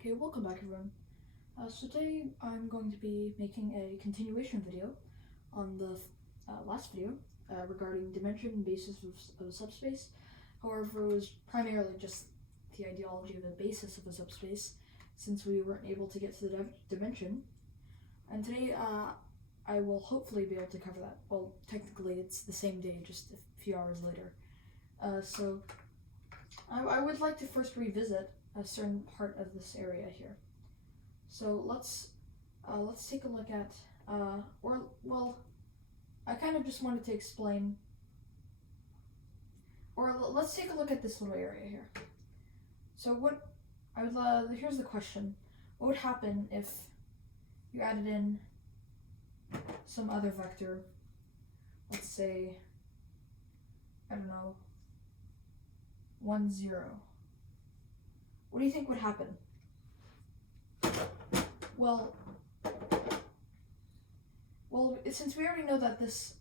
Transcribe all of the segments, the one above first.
Okay, welcome back everyone. So today I'm going to be making a continuation video on the last video regarding dimension and basis of a subspace. However, it was primarily just the ideology of the basis of a subspace since we weren't able to get to the dimension. And today I will hopefully be able to cover that. Well, technically it's the same day, just a few hours later. So I would like to first revisit a certain part of this area here. So let's take a look at, I kind of just wanted to explain, let's take a look at this little area here. So here's the question. What would happen if you added in some other vector, let's say, I don't know, 1, 0. What do you think would happen? Well, since we already know that this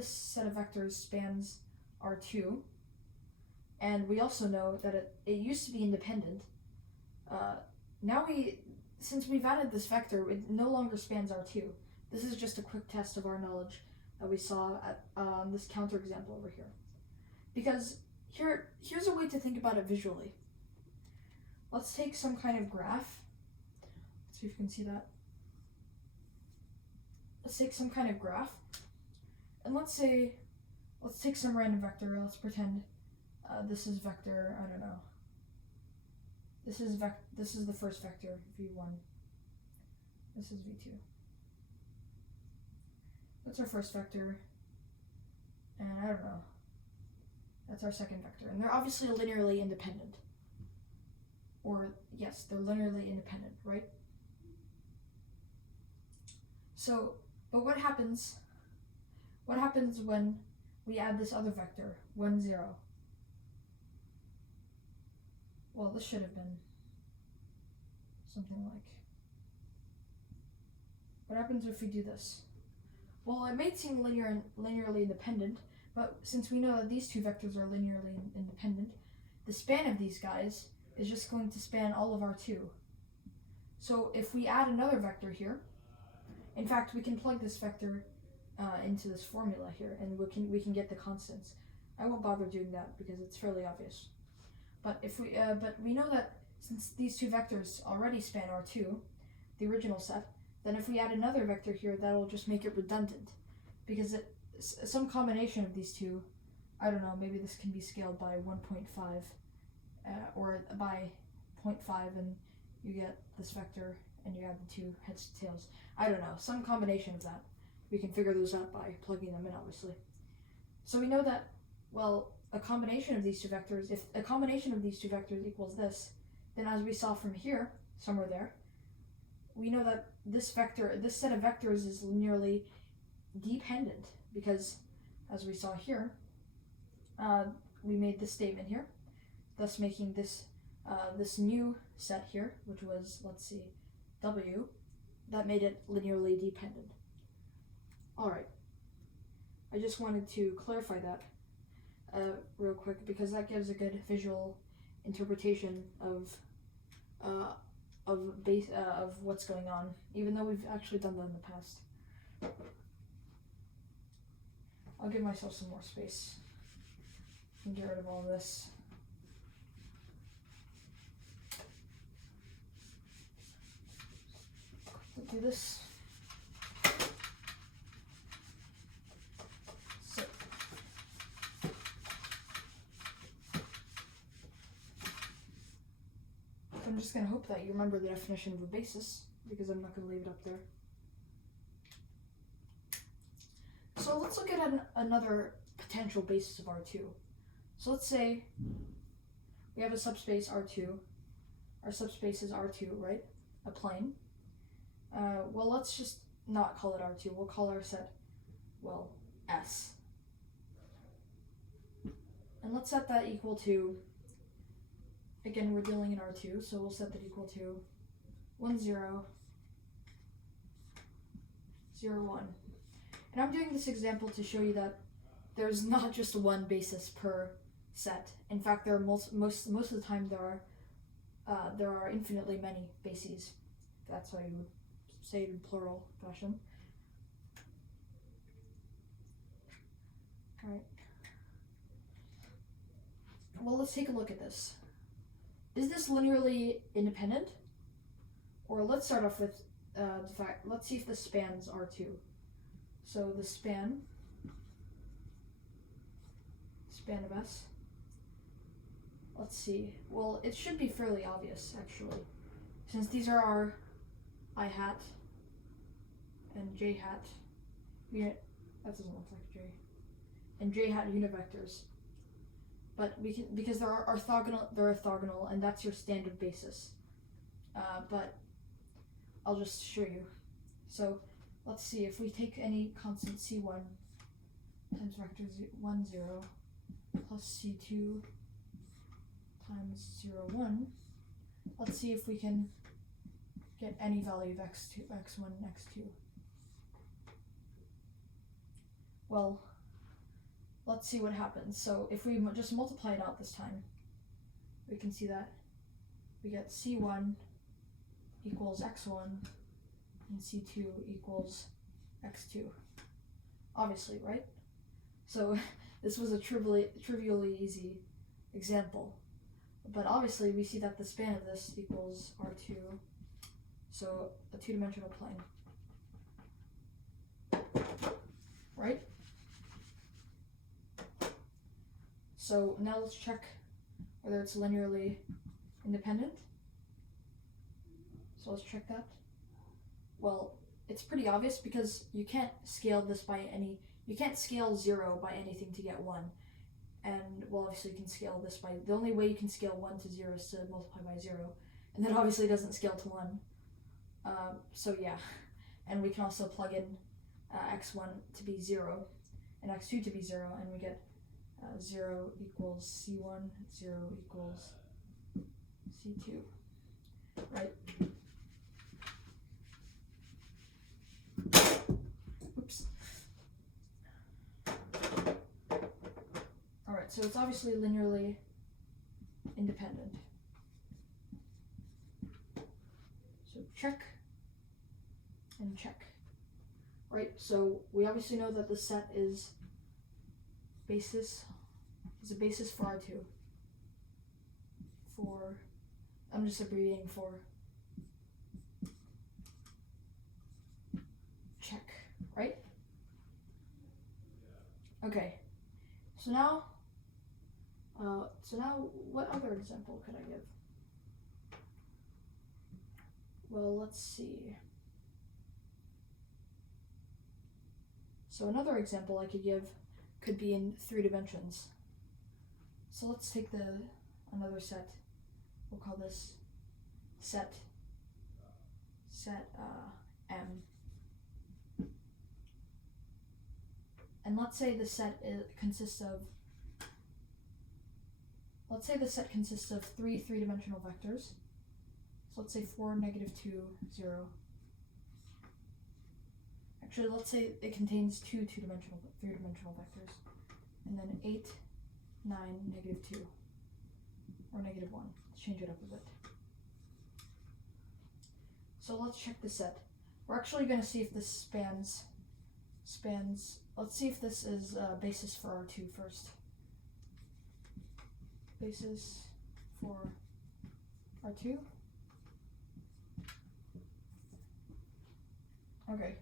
set of vectors spans R2, and we also know that it used to be independent, since we've added this vector, it no longer spans R2. This is just a quick test of our knowledge that we saw at this counterexample over here. Because here's a way to think about it visually. Let's take some kind of graph. Let's see if you can see that. Let's take some kind of graph, and let's take some random vector. Let's pretend this is vector, I don't know. This is the first vector, v1. This is v2. That's our first vector, and I don't know. That's our second vector, and they're obviously linearly independent. Or, yes, they're linearly independent, right? So, but what happens when we add this other vector, 1, 0? Well, this should have been something like, what happens if we do this? Well, it may seem linearly independent, but since we know that these two vectors are linearly independent, the span of these guys is just going to span all of R2. So if we add another vector here, in fact, we can plug this vector into this formula here, and we can get the constants. I won't bother doing that because it's fairly obvious. But but we know that since these two vectors already span R2, the original set, then if we add another vector here, that'll just make it redundant, because some combination of these two, I don't know, maybe this can be scaled by 1.5. Or by 0.5, and you get this vector, and you add the two heads to tails. I don't know, some combination of that. We can figure those out by plugging them in, obviously. So we know that, well, a combination of these two vectors, if a combination of these two vectors equals this, then as we saw from here, somewhere there, we know that this set of vectors is linearly dependent, because, as we saw here, we made this statement here, thus making this new set here, which was, let's see, W, that made it linearly dependent. Alright, I just wanted to clarify that real quick, because that gives a good visual interpretation of what's going on, even though we've actually done that in the past. I'll give myself some more space and get rid of all this. Do this. So, I'm just going to hope that you remember the definition of a basis, because I'm not going to leave it up there. So let's look at another potential basis of R2. So let's say we have a subspace R2. Our subspace is R2, right? A plane. Well, let's just not call it R2. We'll call our set, well, S. And let's set that equal to, again, we're dealing in R2, so we'll set that equal to 1, 0, 0, 1. And I'm doing this example to show you that there's not just one basis per set. In fact, there are most of the time there there are infinitely many bases. That's how you would say it in plural fashion. Alright. Well, let's take a look at this. Is this linearly independent? Or let's start off with the fact, let's see if this spans R2. So the span of S. Let's see. Well, it should be fairly obvious, actually. Since these are our I hat and j hat unit, that doesn't look like j, and j hat unit vectors. But we can, because they're orthogonal, and that's your standard basis. But I'll just show you. So let's see, if we take any constant c1 times vector 1, 0 plus c2 times 0, 1, let's see if we can get any value of x2, x1, and x2. Well, let's see what happens. So if we just multiply it out this time, we can see that we get c1 equals x1 and c2 equals x2. Obviously, right? So this was a trivially easy example. But obviously we see that the span of this equals R2, so a two-dimensional plane. Right? So now let's check whether it's linearly independent. So let's check that. Well, it's pretty obvious because you can't scale this by any, you can't scale 0 by anything to get 1. And, well, obviously you can scale this by, the only way you can scale 1 to 0 is to multiply by 0. And that obviously doesn't scale to 1. So yeah, and we can also plug in x1 to be 0 and x2 to be 0, and we get 0 equals c1, 0 equals c2, right? Oops. Alright, so it's obviously linearly independent. So check and check. Right, so we obviously know that the set is a basis for R2. I'm just abbreviating for check, right? Okay, so now what other example could I give? Well, let's see. So another example I could give could be in 3 dimensions. So let's take another set. We'll call this set M. And let's say the set consists of 3 three-dimensional vectors. So let's say 4, -2, 0. Actually, let's say it contains 2 three-dimensional vectors, and then 8, 9, -2, or -1. Let's change it up a bit. So let's check the set. We're actually going to see if this spans. Let's see if this is a basis for R2 first. Basis for R2. Okay.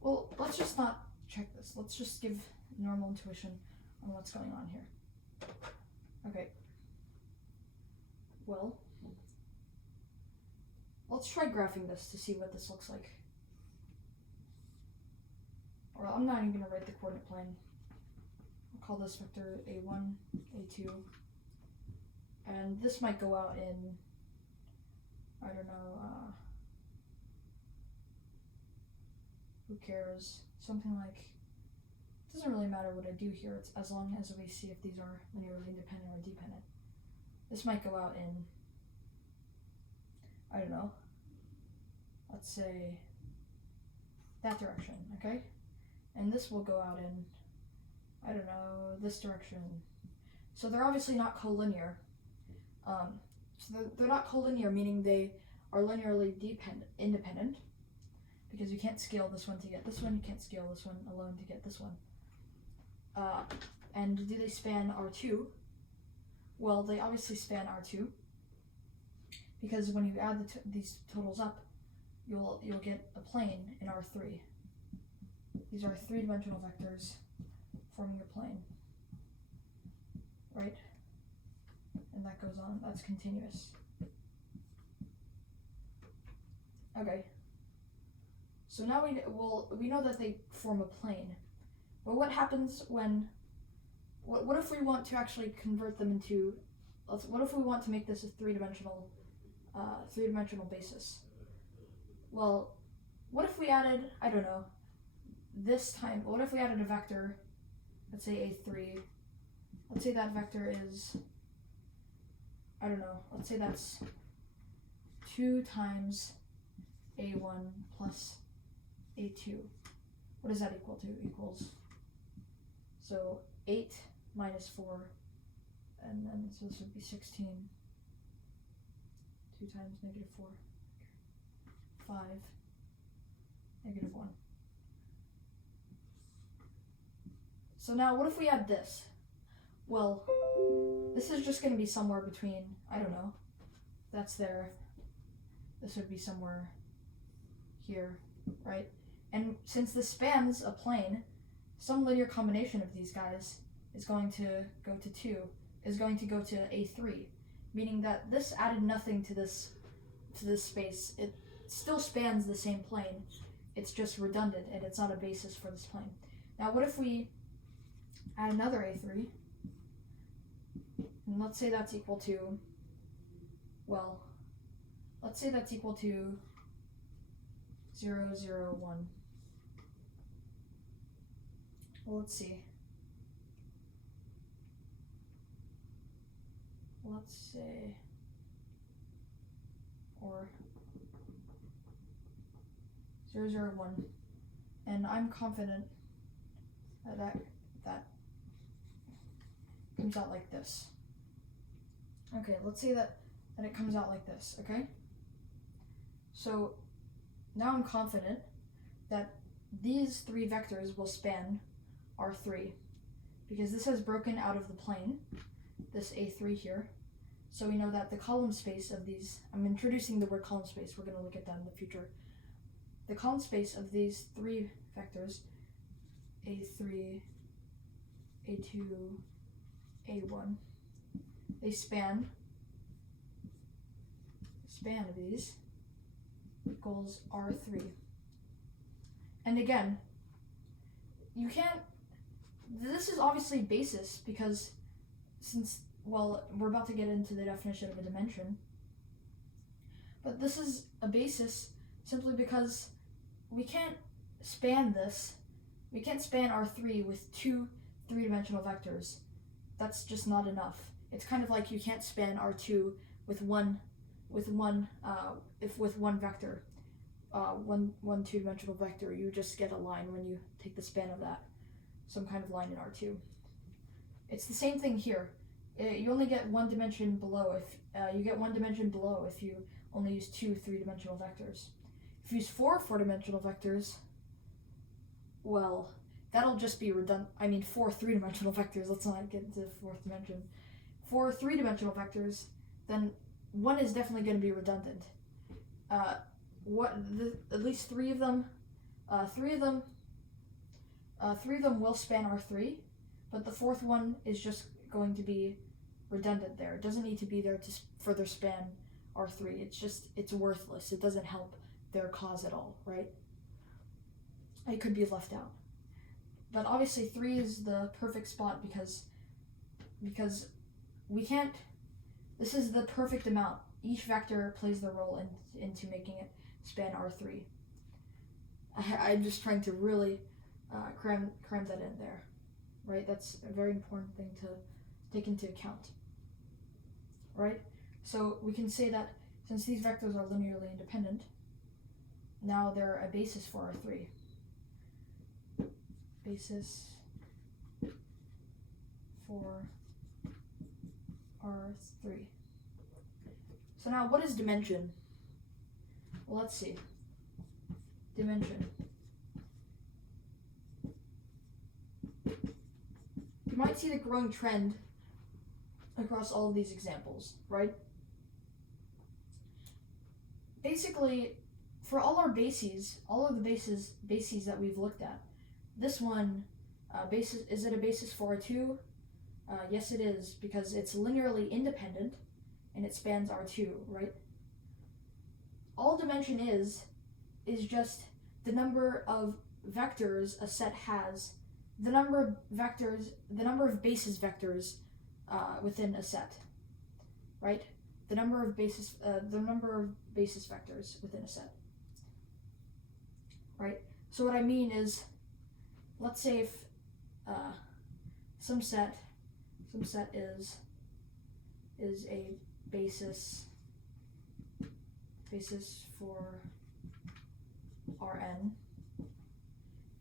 Well, let's just not check this. Let's just give normal intuition on what's going on here. Okay. Well, let's try graphing this to see what this looks like. Or I'm not even going to write the coordinate plane. I'll call this vector A1, A2. And this might go out in, I don't know, who cares? Something like, it doesn't really matter what I do here, it's as long as we see if these are linearly independent or dependent. This might go out in, I don't know, let's say that direction, okay? And this will go out in, I don't know, this direction. So they're obviously not collinear. So they're not collinear, meaning they are linearly independent, because you can't scale this one to get this one, you can't scale this one alone to get this one. And do they span R2? Well, they obviously span R2, because when you add these totals up, you'll get a plane in R3. These are three-dimensional vectors forming a plane, right? And that goes on, that's continuous. Okay, so now we know that they form a plane, but what happens when, what if we want to actually convert them into, what if we want to make this a three-dimensional basis? Well, what if we added, I don't know, what if we added a vector, let's say A3, let's say that vector is, I don't know, let's say that's 2 times A1 plus A2. What does that equal to? Equals, so 8 minus 4, and then so this would be 16. 2 times negative 4, 5, negative 1. So now what if we add this? Well, this is just going to be somewhere between, I don't know, that's there, this would be somewhere here, right? And since this spans a plane, some linear combination of these guys is going to go to 2, is going to go to A3, meaning that this added nothing to this space. It still spans the same plane, it's just redundant and it's not a basis for this plane. Now what if we add another A3, and let's say that's equal to, well, let's say that's equal to 0, 0, 1. Well, let's see. Let's say, or 0, 0, 1. And I'm confident that comes out like this. Okay, let's say that it comes out like this, okay? So now I'm confident that these 3 vectors will span R3, because this has broken out of the plane, this A3 here. So we know that the column space of these, I'm introducing the word column space, we're going to look at that in the future. The column space of these 3 vectors, A3, A2, A1, they span of these equals R3. And again, you can't, this is obviously basis, because since, well, we're about to get into the definition of a dimension, but this is a basis simply because we can't span this, we can't span R3 with 2 three-dimensional vectors. That's just not enough. It's kind of like you can't span R2 with one vector, one two-dimensional vector. You just get a line when you take the span of that, some kind of line in R2. It's the same thing here. You only get one dimension below if you only use 2 three-dimensional vectors. If you use 4 four-dimensional vectors, well, that'll just be redundant. I mean, 4 three-dimensional vectors. Let's not get into the 4th dimension. 4 three-dimensional vectors, then one is definitely going to be redundant. At least 3 of them will span R3, but the 4th one is just going to be redundant there. It doesn't need to be there to further span R3. It's worthless. It doesn't help their cause at all, right? It could be left out. But obviously 3 is the perfect spot because we can't, this is the perfect amount. Each vector plays the role into making it span R3. I'm just trying to really cram that in there, right? That's a very important thing to take into account, right? So we can say that since these vectors are linearly independent, now they're a basis for R3. Basis for R3. So now, what is dimension? Well, let's see. Dimension. You might see the growing trend across all of these examples, right? Basically, for all our bases, all of the bases that we've looked at, this one, is it a basis for R2? Yes, it is, because it's linearly independent and it spans R2, right? All dimension is just the number of vectors a set has, the number of basis vectors within a set, right? The number of basis vectors within a set, right? So what I mean is, let's say if some set is a basis for Rn,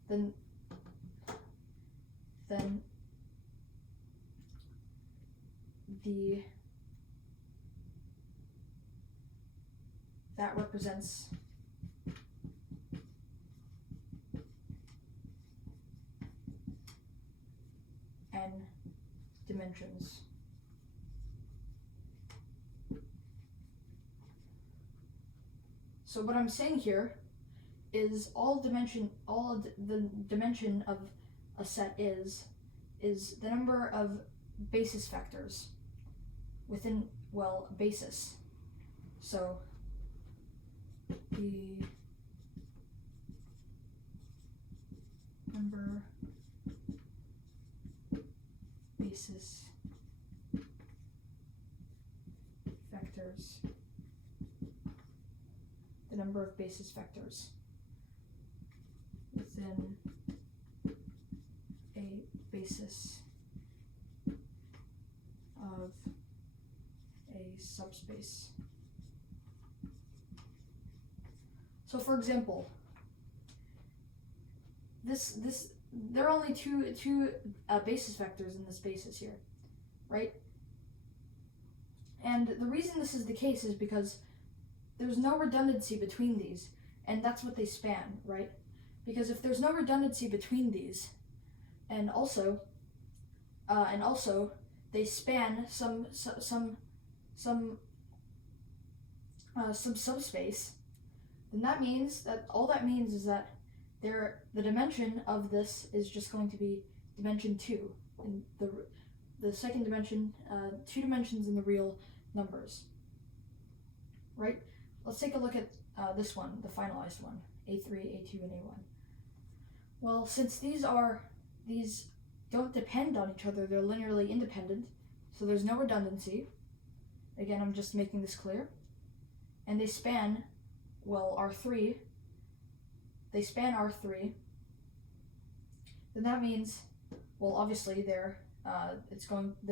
then that represents n dimensions. So what I'm saying here is the dimension of a set is the number of basis vectors within, well, a basis. So the number basis vectors, the number of basis vectors within a basis of a subspace. So for example, there are only two basis vectors in this basis here, right? And the reason this is the case is because there's no redundancy between these, and that's what they span, right? Because if there's no redundancy between these, and also they span some subspace, then that means that is that the dimension of this is just going to be dimension 2, and the second dimension, 2 dimensions in the real numbers, right? Let's take a look at this one, the finalized one, A3, A2, and A1. Well, since these don't depend on each other, they're linearly independent, so there's no redundancy. Again, I'm just making this clear. And they span, well, R3. They span R3. Then that means, well, obviously the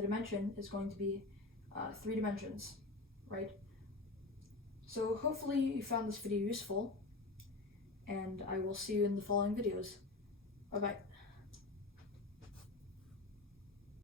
dimension is going to be 3 dimensions, right? So hopefully you found this video useful, and I will see you in the following videos. Bye-bye.